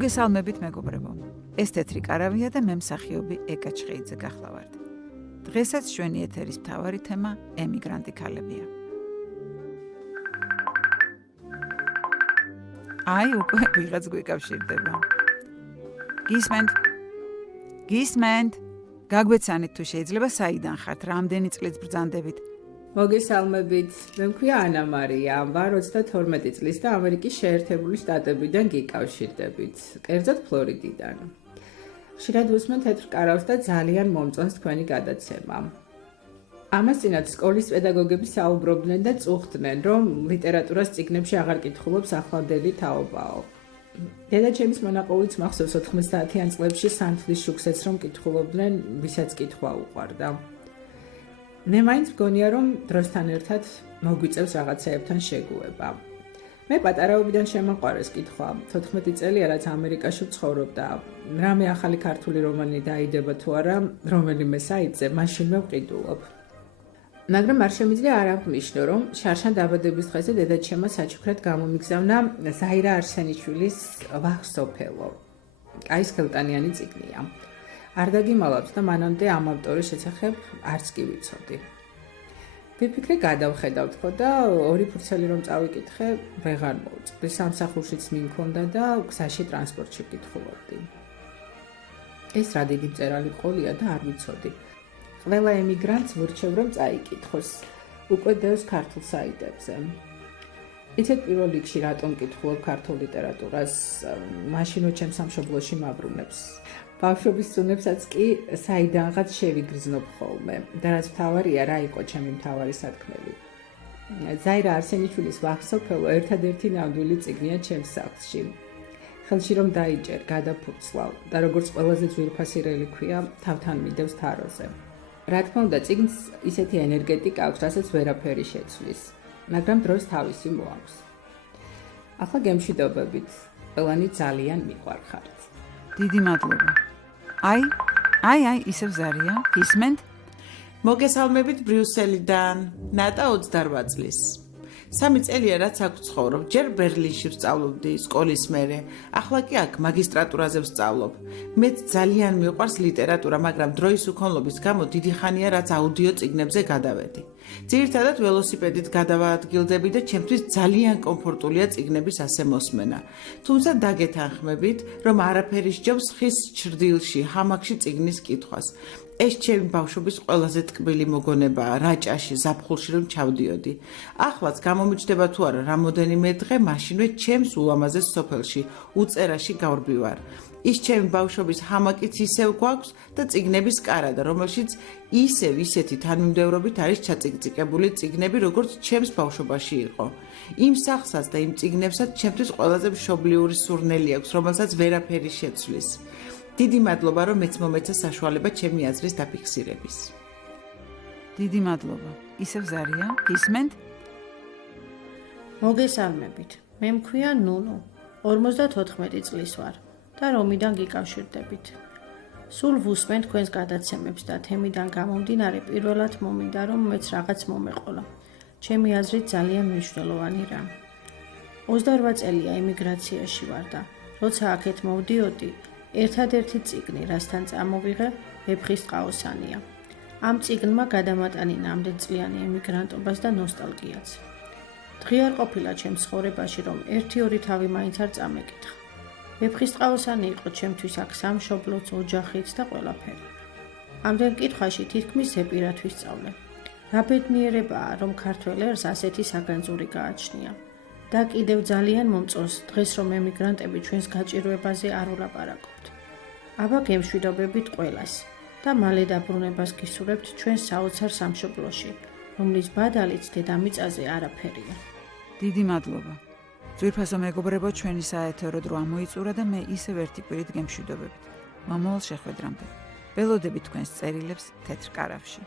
მოგესალმებით მეგობრებო. ეს თეთრი კარავია და მე მსახიობი ეკა ჩხეიძე გახლავართ. დღესაც ჩვენი ეთერის მთავარი თემა ემიგრანტი ქალებია. აი, უკვე ვიღაც გვიკავშირდება. გისმენთ. გაგვეცანით თუ შეიძლება საიდან ხართ, რამდენი წლით ბრძანდებით? მოგესალმებით. მე მქვია ანა მარია, ვარ 32 წლის და ამერიკის შეერთებული შტატებიდან გიკავშირდებით, კერძოდ ფლორიდიდან. ხშირად ვუსმენ თეთრ კარავს და ძალიან მომწონს თქვენი გადაცემა. ამას წინათ სკოლის პედაგოგები საუბრობდნენ და წუხდნენ, რომ ლიტერატურას წიგნებში აღარ კითხულობს ახლანდელი თაობაო. დედაჩემის მონაყოლიც მახსოვს 90-იან წლებში სანთლის შუქსაც რომ კითხულობდნენ, ვისაც კითხვა უყვარდა. მე მაინც მგონია, რომ დროსთან ერთად მოგვიწევს რაღაცეებთან შეგუება. მე პატარაობიდან შემაყვარეს კითხვა, 14 წელია რაც ამერიკაში ვცხოვრობდა, რამე ახალი ქართული რომანი დაიდება თუ არა, რომელიმე საიტზე, მაშინვე ვყიდულობ. მაგრამ არ შემიძლია არ აღნიშნო, რომ შარშან დაბადების დღეზე დედაჩემა საჩუქრად გამომიგზავნა ზაირა არსენიშვილის ვახსოფელო. კაისხელტანიანი წიგნია. არ დაგიმალავთ და მანამდე ამ ავტორის შესახებ არც კი ვიცოდი. ვიფიქრე გადავხედავთ ხო და ორი ფურცელი რომ წავიკითხე, ვეღარ მოვწყდი. სამსახურშიც მიმქონდა და გზაში ტრანსპორტში ვკითხულობდი. ეს რა დიდი მწერალი ყოლია და არ ვიცოდი. ყველა ემიგრანტს ვურჩევ რომ წაიკითხოს, უკვე დევს ქართულ საიტებზე. იცით პირველ რიგში რატომ კითხულობ ქართულ ლიტერატურას, მაშინვე ჩემს სამშობლოში მაბრუნებს. ბავშვობის სუნებსაც კი საიდანღაც შევიგრძნობ ხოლმე და რაც მთავარია, რა იყო ჩემი მთავარი სათქმელი. ზაირა არსენიშვილის ვახსოფელო ერთადერთი ნამდვილი წიგნია ჩემს სახლში. ხელში რომ დაიჭერ, გადაფურცლავ და როგორც ყველაზე ძვირფასი რელიქვია, თავთან მიდევს თაროზე. რა თქმა უნდა, წიგნს ისეთი ენერგეტიკა აქვს, რასაც ვერაფერი შეცვლის, მაგრამ დროს თავისი მოაქვს. ახლა გემშვიდობებით, ყველანი ძალიან მიყვარხართ. დიდი მადლობა. აი, ისევ ზარია, გისმენთ? მოგესალმებით ბრიუსელიდან, ნატა 28 წლის. 3 წელია რაც აქ ვცხოვრობ, ჯერ ბერლინში ვსწავლობდი სკოლის მერე, ახლა კი აქ მაგისტრატურაზე ვსწავლობ. მეც ძალიან მიყვარს ლიტერატურა, მაგრამ დროის უქონლობის გამო დიდი ხანია რაც აუდიო წიგნებზე გადავედი. ძირითადად ველოსიპედით გადავაადგილდები და ჩემთვის ძალიან კომფორტულია წიგნების ასე მოსმენა. თუმცა დაგეთანხმებით, რომ არაფერი სჯობს ხის ჩრდილში, ჰამაკში წიგნის კითხვას. ეს ჩემი ბავშვობის ყველაზე ტკბილი მოგონებაა, რაჭაში, ზაფხულში რომ ჩავდიოდი. ახლაც გამომიჯდება თუ არა რამოდენიმე დღე, მაშინვე ჩემს ულამაზეს სოფელში, უწერაში გავრბივარ. ის ჩემი ბავშვობის ჰამაკიც ისევ გვაქვს და წიგნების კარადა, რომელშიც ისევ ისეთი თანმიმდევრობით არის ჩაწიკწიკებული წიგნები, როგორც ჩემს ბავშვობაში იყო. იმ სახლსაც და იმ წიგნებსაც ჩემთვის ყველაზე მშობლიური სურნელი აქვს, რომელსაც ვერაფერი შეცვლის. დიდი მადლობა, რომ მეც მომეცა საშუალება ჩემი აზრის დაფიქსირების. დიდი მადლობა. ისევ ზარია, გისმენთ? მოგესალმებით. მე მქვია ნუნუ, 54 წლის ვარ და რომიდან გიკავშირდებით. სულ ვუსმენ თქვენს გადაცემებს და თემიდან გამომდინარე პირველად მომინდა რომ მეც რაღაც მომეყოლა. ჩემი აზრით ძალიან მნიშვნელოვანი რამ. 28 წელია ემიგრაციაში ვარ და როცა აქეთ მოვდიოდი, ერთადერთი წიგნი, რასთან წამოვიღე, ვეფხის ტყაოსანია. ამ წიგნმა გადამატანი ნამდვილწლიანი ემიგრანტობას და ნოსტალგიაც. დღეარ ყოფილა ჩემს ცხოვრებაში, რომ 1-2 თავი მაინც არ წამეკითხა. ვეფხის ტყაოსანი იყო ჩემთვის აქ სამშობლოც, ოჯახიც და ყველაფერი. ამდენ კითხვაში თითქმის ზეპირად ვისწავლე. რა ბედნიერებაა, რომ ქართველ ერს ასეთი საგანძური გააჩნია. და კიდევ ძალიან მომწონს დღეს რომ ემიგრანტები ჩვენს გაჭირვებაზე არ ვლაპარაკობთ. აბა გემშვიდობებით ყველას და მალე დაბრუნებას გისურვებთ ჩვენს საოცარ სამშობლოში, რომლის ბადალიც დედამიწაზე არაფერია. დიდი მადლობა. ძვირფასო მეგობრებო, ჩვენი საეთერო დრო ამოიწურა და მე ისევ ერთი კვირით გემშვიდობებით. მომავალ შეხვედრამდე. ველოდებით თქვენს წერილებს თეთრ კარავში.